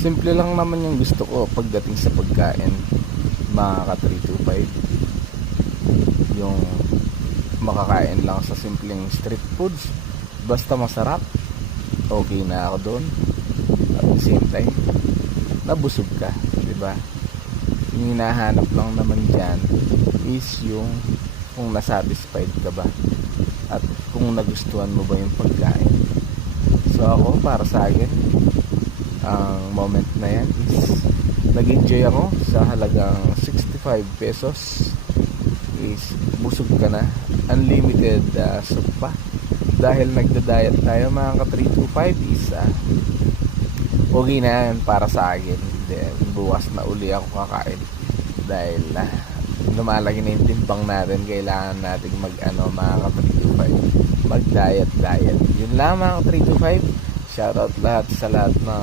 Simple lang naman yung gusto ko pagdating sa pagkain, mga ka 325. Yung makakain lang sa simpleng street foods, basta masarap, okay na ako doon. At the same time, nabusog ka, di ba? Yung hinahanap lang naman dyan is yung kung nasatisfied ka ba at kung nagustuhan mo ba yung pagkain. So ako, para sa akin, ang moment na yan is nag-enjoy ako sa halagang 65 pesos. Is busog ka na, unlimited soup pa. Dahil nagda-diet tayo, mga ka 325, is okay na yan para sa akin. Then bukas na uli ako kakain dahil lumalaki na yung timbang natin. Kailangan nating mga ka 325, mag diet. Yun lang, mga ka 325. Shoutout lahat sa lahat na